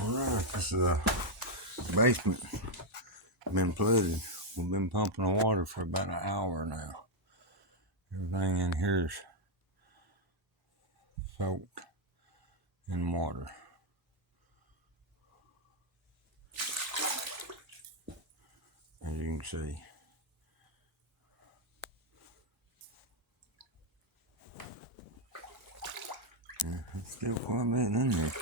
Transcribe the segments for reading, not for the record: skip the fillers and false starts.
Alright, this is a basement. Been flooded. We've been pumping the water for about an hour now. Everything in here is soaked in water. As you can see. Yeah, it's still quite a bit in there.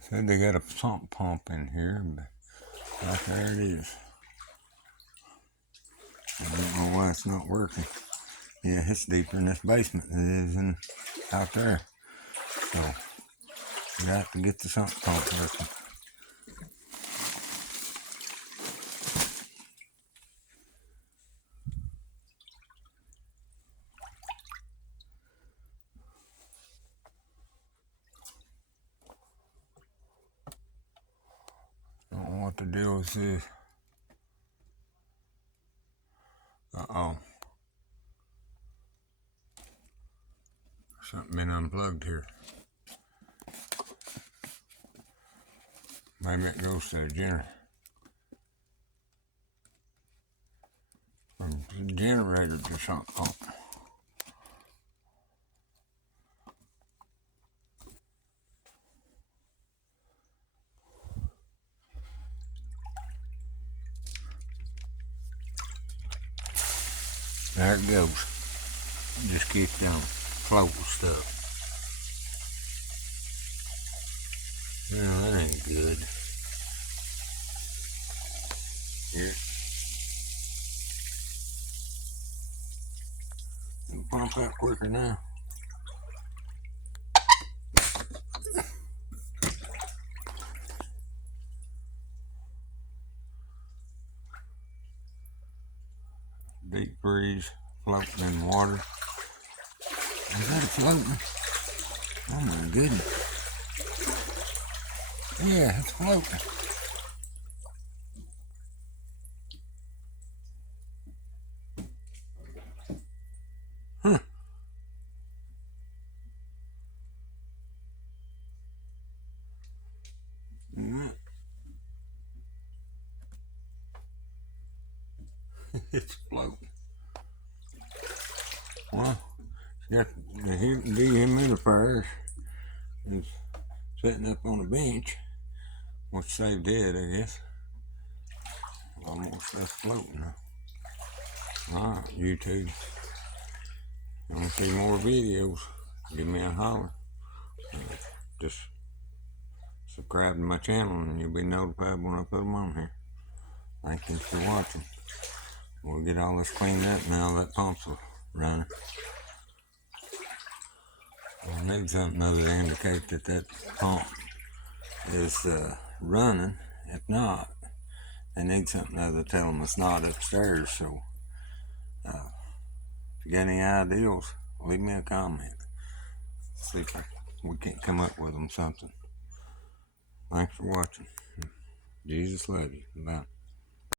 Said they got a sump pump in here, but right there it is. I don't know why it's not working. Yeah, it's deeper in this basement than it is in out there. So you have to get the sump pump working. Don't know what the deal with this. Something been unplugged here. Maybe it goes to the generator. From the generator to sump pump. There it goes. Just keeps on floating stuff. No, that ain't good. Here. It'll pump out quicker now. Deep freeze, floating in water. Is that floating? Oh my goodness. Yeah, it's floating. Huh. It's floating. Well, it's got the dehumidifiers. It's sitting up on the bench, which saved it, I guess. Almost left floating now. Alright, YouTube. If you want to see more videos, give me a holler. Just subscribe to my channel and you'll be notified when I put them on here. Thank you for watching. We'll get all this cleaned up now that pump's running. I need something other to indicate that that pump is running. If not, they need something other to tell them it's not upstairs. So if you got any ideas, leave me a comment. See if we can't come up with them something. Thanks for watching. Jesus love you. Bye.